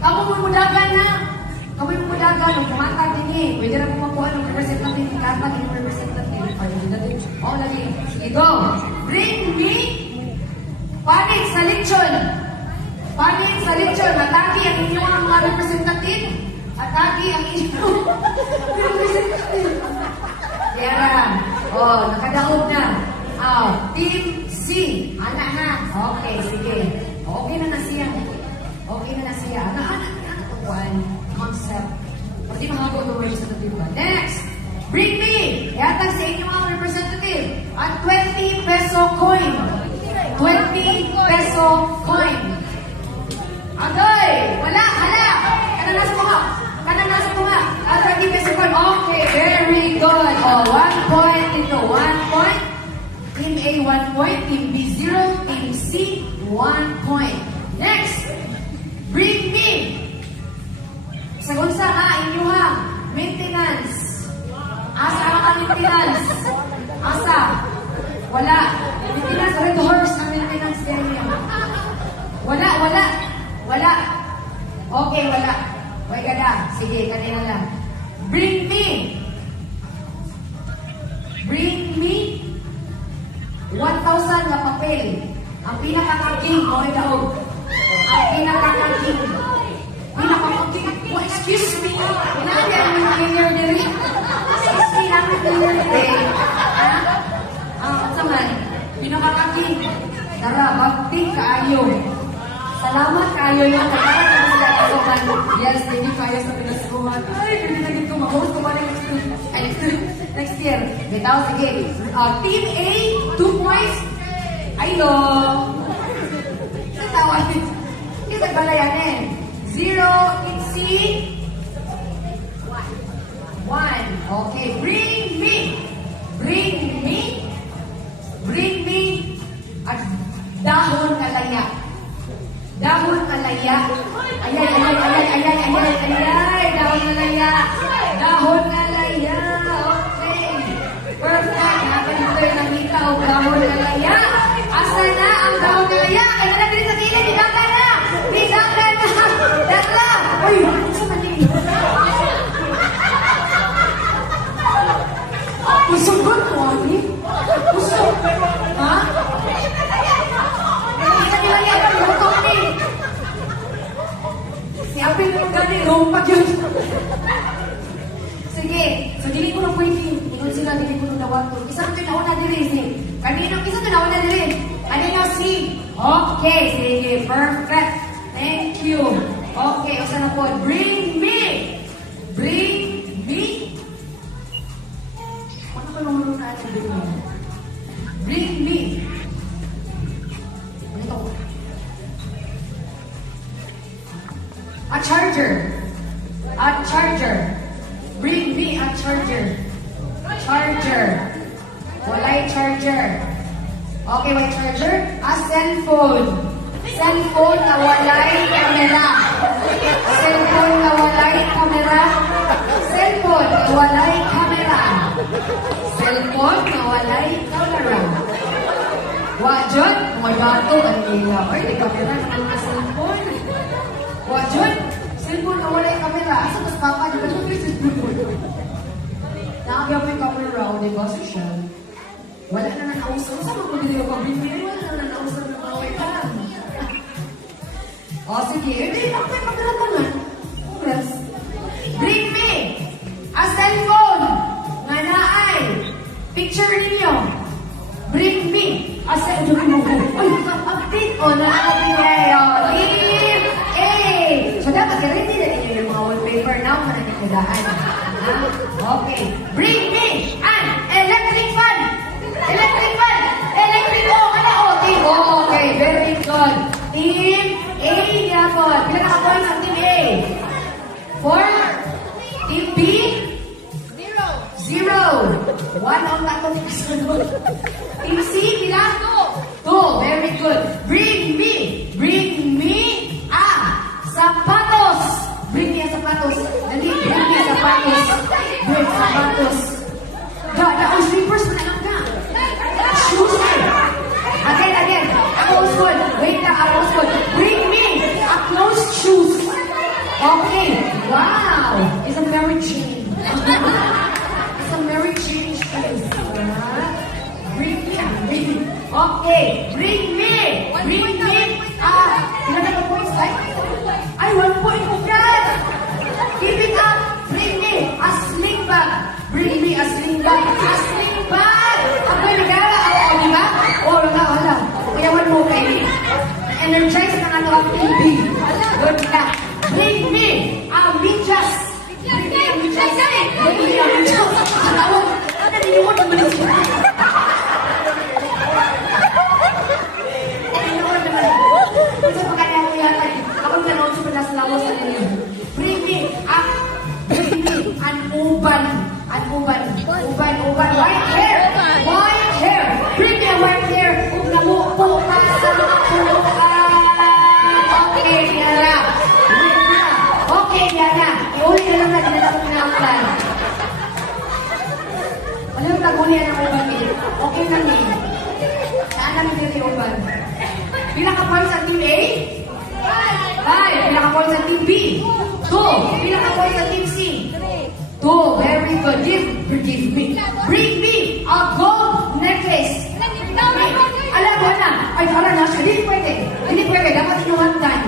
Kamu mo mudagan na. Kamu mo mudagan. Ang kumata din eh. Pwede na pumakuha ng representative. Ikata din yung representative. Oh, lagi. Sige, go. Bring me panig sa lechon. Panig sa lechon. Ataki ang inyong mga representative. Ataki ang inyong representative. Kaya oh, nakadaog na. Oh, Team C. Anak ha. Okay, sige. Okay na na siya. Okay na na siya. Anak one concept. Pwede mahagaw ng representative ba? Next! Bring me! Yatag sa inyo mga representative. At 20 peso coin. 20 peso coin. Agay! Wala! Hala! Kana nasa ko nga. Kana nasa ko nga. 20 peso coin. Okay, very good. Oh, 1 point dito. 1 point. Team A, 1 point. Team B, 0. Team C, 1 point. Next! Bring me! Sa gunsa nga, inyuha. Maintenance. Asa ang maintenance? Asa? Wala. Maintenance, red horse ang maintenance area. Wala. Wala. Okay, wala. Wala ka na. Sige, kanina lang. Bring me. Bring me 1,000 na papel. Ang pinakakaking, o daog. Ang pinakakaking. Pinakakaking. Oh, excuse me. Inabi ang mga cleaner diri. Excuse me, namin cleaner diri. Ha? Saman, pinakakaking. Tara, magting kaayo. Salamat kaayo yung nakakatawa sila kasokan. Yes, hindi kaya sa pinasuhan. Ay, hindi na dito ma-host ko pa next year. Bitaw, sige. Team A, 2 points. Ay, no. Tawa. Kita balayanin. 0, Team C. 1. Okay, bring me. At dahon kalaya. Dahon kalaya. Ayay. Dahon kalaya. Dahon kalaya. Okay. Perfect. Nakita yung nakita o dahon kalaya. Asa na ang dahon kalaya? Kaya na din sa kilid. Didakan na. Dakla. Uy, sa mali. Usugot mo, Ani? Usug. Ha? Siapin mo gani, rompak yun. Sige, so dili ko na pwede. Ingon sila, dili ko na nawato. Isa ko nauna diri, si. Kanina, isa ko nauna diri. Kanina, si. Okay, sige, perfect. Thank you. Okay, usa na po. Bring me. Ano ka naman na ating bring me? Bring me. A charger. Bring me a charger. Walay charger. Okay, may charger? A cellphone. Cellphone na walay camera. Cellphone na walay camera. Cellphone na walay camera. Cellphone na walay camera. Wajon, wadato ang nila. Ay, di camera na cellphone. Wajon, cellphone na walay camera. Asa mas papa, di ba siya may cellphone? Nakagyan mo yung camera, o di ba siya? Wala na nanausap. Saan mo nila yung pag-review? Wala na nanausap ng mga waitan. O sige, hindi ako may pagkakatanan. Oras. Bring me a cellphone nga naay picture ninyo. Bring me a cellphone. Ay, update o na Team A. So dapat i-ready na ninyo yung mga wallpaper now para nagkadahan. Okay. Bring me an electric fan. Team O. Okay, very good. Team A, yapon. Pila naka-points ang Team A? 4. Team B? 0. 1 on tatong kasunod. Team C, pila? 2. Very good. Bring me sapatos. Bring me sapatos. Dali, bring me sapatos. Bring sapatos. Ang slippers mo na lang ka. Shoes. Again. Ako usod. Wait lang, ako usod. Bring me a closed shoes. Good ka. Bring me a medyas. Bring me a medyas. Bring me a medyas. Tawag. Ano niliwan naman ang siya? Niliwan naman. Gusto pa kanya ko yata. Ako gano'n sa pinas lawas sa ninyo. Bring me an uban. An uban. Uban. White hair. White hair. Bring me a white hair. Kung namupo ka sa mga pulukan. Okay, Diana. Okay, Diana. Iuli na lang na dinala ko pinakalan. Alam mo, tagulian ang uban eh. Okay na ni. Saan namin dito yung uban? Pinaka-points sa team A? 5. Pinaka-points sa team B? 2. Pinaka-points sa team C? 2. Very good. Bring me a gold necklace. Alam mo na. Ay, para na siya. Hindi pwede. Dapat inuwantan.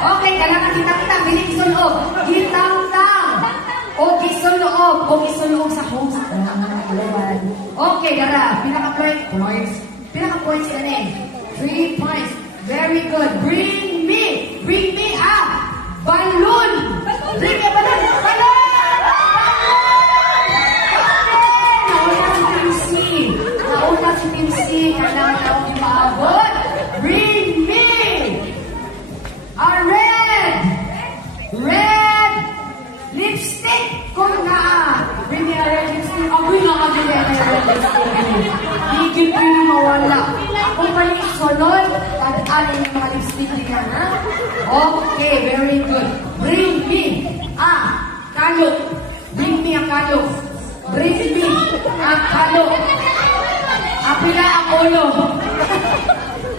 Okay, kailangan kitang-tang. Hindi kisuloob. Kitang-tang. O kisuloob sa host. Okay, Dara. Pinaka-points. Pinaka-points ka na eh. 3 points. Very good. Bring me a balloon. Bring me a balloon. Nauna si Team C. Kailangan na akong ipaabot. Bring me a red lipstick. Kung nga, bring me a red lipstick. Ako'y nakagawin na red lipstick. Higil ko yung mawala. Ako pa yung sunod. Pag-alin yung mga lipstick niya, ha? Okay, very good. Bring me a kalot. Bring me a kalot. Bring me a kalot. Apila ang ulo.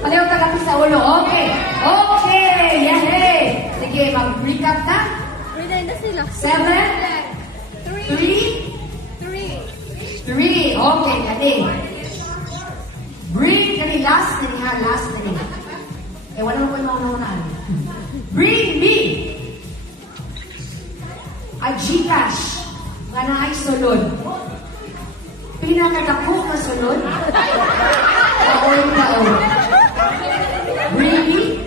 Palayaw talaga sa ulo. Okay. Yay! Sige, mag-recap na. 7, 3. Okay, kani. Bring, kani, last kani. Wala mo po yung mauna-unaan. Bring me a Gcash nga na ay sulod. Pinakadako ka sulod. Taon. Bring me.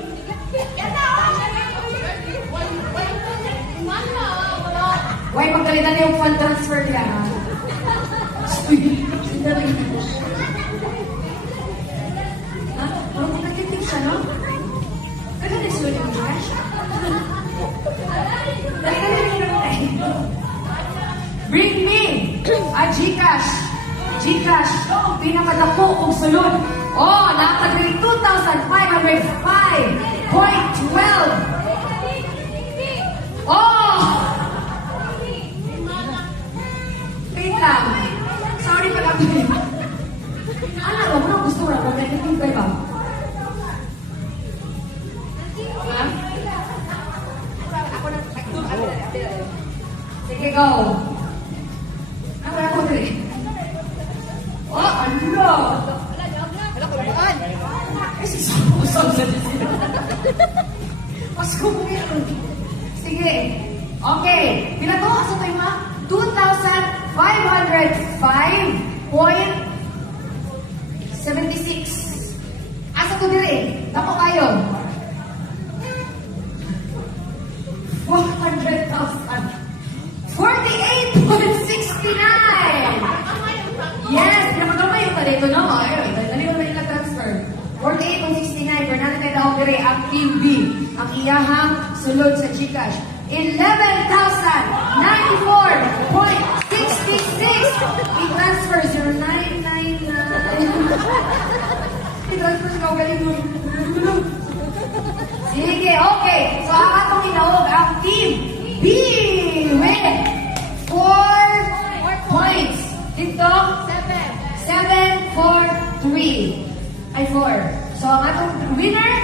Why magkalitan yung fund transfer niya, ha? Ha? Parang nagtitig siya, no? Kaya nagsulod yung cash? Bring me a Gcash. Pinakadako kong sulod. Oh, nakag-rate 2,505.12. Oh! Wait lang. Sorry pala. Ano mo? Gusto mo na? Mag-negative ba ba? Ha? Sige, go. Ano ako rin? Oh, ano? Usap sa disila. Pasko mo yun. Sige. Okay. Pila to? Asa tayo ma? 2,505.76. Asa ko diri? Dako kayo. 400,000. 48.69. Yes, pinapagama yung talento na mo. Dali mo na transfer. 48.69. Fernando kay daw dire ang Team B. Ang iyahang sulod sa Gcash. 11,094.66. I-transfer 0999. I-transfer sa galing mo. Sige, okay. So, ang atong inaog ang Team B with 4 points. Dito? 7, 4, 3. Ay, 4. So, ang atong winner